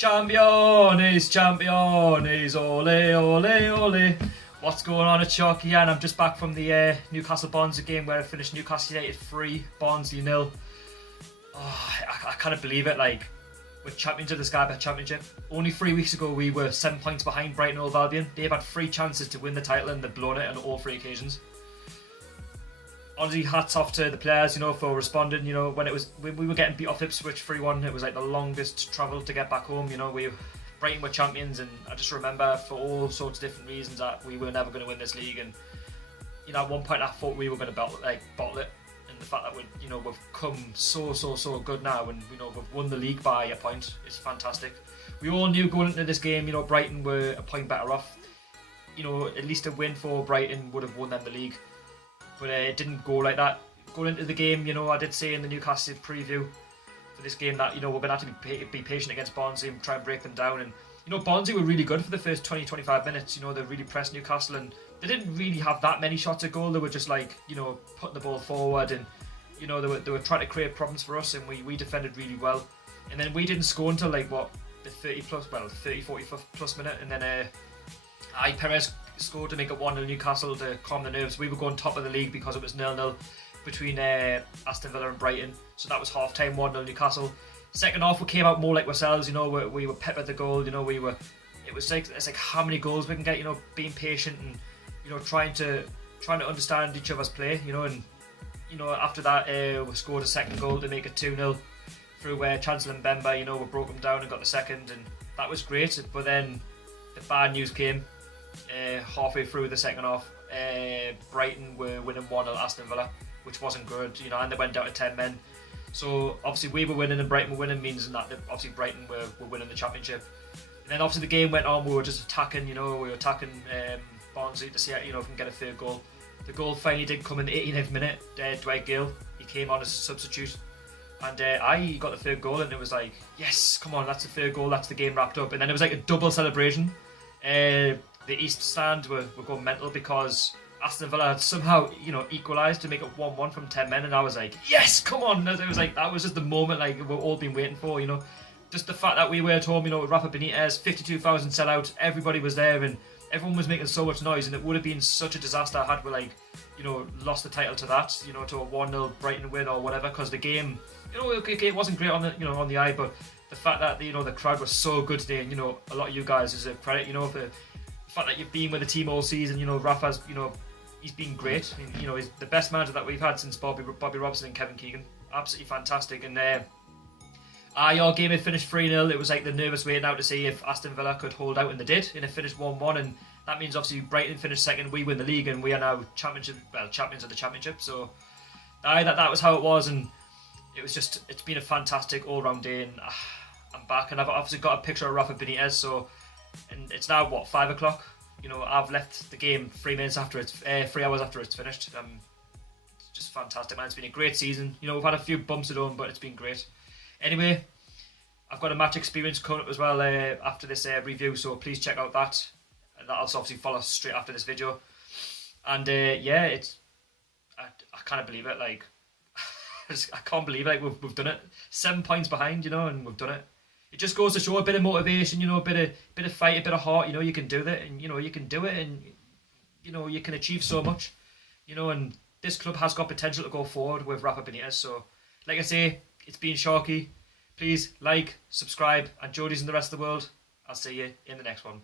Champions, champions, ole, ole, ole. What's going on? It's Sharky here, and I'm just back from the Newcastle Barnsley game where I finished Newcastle United 3, Barnsley 0. Oh, I can't believe it, like, we're champions of the Skybet Championship. Only 3 weeks ago we were 7 points behind Brighton Hove Albion. They've had 3 chances to win the title and they've blown it on all 3 occasions. Honestly, hats off to the players, for responding. When we were getting beat off Ipswich 3-1, it was like the longest travel to get back home. Brighton were champions, and I just remember for all sorts of different reasons that we were never going to win this league. And at one point I thought we were going to bottle it. And the fact that we've come so good now, and we've won the league by a point is fantastic. We all knew going into this game, Brighton were a point better off. At least a win for Brighton would have won them the league. But it didn't go like that. Going into the game, I did say in the Newcastle preview for this game that, we're going to have to be patient against Barnsley and try and break them down. And, Barnsley were really good for the first 20-25 minutes. They really pressed Newcastle, and they didn't really have that many shots at goal. They were just putting the ball forward, and, they were trying to create problems for us, and we defended really well. And then we didn't score until the 40 plus minute, and then Perez scored to make it 1-0 Newcastle to calm the nerves. We were going top of the league because it was 0-0 between Aston Villa and Brighton. So that was half time, 1-0 Newcastle. Second half we came out more like ourselves, we were peppered the goal, it's like how many goals we can get, being patient and trying to understand each other's play, and after that we scored a second goal to make it 2-0 through Chancellor and Mbemba, we broke them down and got the second, and that was great. But then the bad news came. Halfway through the second half, Brighton were winning 1-0 Aston Villa, which wasn't good, and they went down to 10 men. So obviously we were winning and Brighton were winning, means that obviously Brighton were winning the championship. And then obviously the game went on, we were just attacking, we were attacking Barnsley to see if we can get a third goal. The goal finally did come in the 89th minute. Dwight Gale, he came on as a substitute, and he got the third goal, and it was like, yes, come on, that's the third goal, that's the game wrapped up. And then it was like a double celebration. The East Stand were going mental because Aston Villa had somehow, equalised to make it 1-1 from 10 men, and I was like, yes, come on! It was like, that was just the moment we've all been waiting for, Just the fact that we were at home, with RAFA BENITEZ, 52,000 sellout, everybody was there, and everyone was making so much noise, and it would have been such a disaster had we, lost the title to that, to a 1-0 Brighton win or whatever, because the game, it wasn't great on the, on the eye, but the fact that, the crowd was so good today, and, a lot of you guys deserve credit, for the fact that you've been with the team all season. Rafa's, he's been great. He's the best manager that we've had since Bobby Robson and Kevin Keegan. Absolutely fantastic. And our game had finished 3-0. It was like the nervous waiting out to see if Aston Villa could hold out, and they did. And it finished 1-1, and that means obviously Brighton finished second, we win the league, and we are now champions of the championship. So that was how it was, and it's been a fantastic all-round day, and I'm back, and I've obviously got a picture of Rafa BENITEZ, so. And it's now 5 o'clock. I've left the game 3 hours after it's finished. It's just fantastic, man. It's been a great season. We've had a few bumps at home, but it's been great. Anyway, I've got a match experience coming up as well after this review, so please check out that. And that'll obviously follow straight after this video. And I can't believe it. I can't believe we've done it. 7 points behind, and we've done it. It just goes to show a bit of motivation, a bit of fight, a bit of heart. You can do that, and you can do it, and you can achieve so much. And this club has got potential to go forward with RAFA BENITEZ. So, like I say, it's been Sharky. Please like, subscribe, and Jodies and the rest of the world. I'll see you in the next one.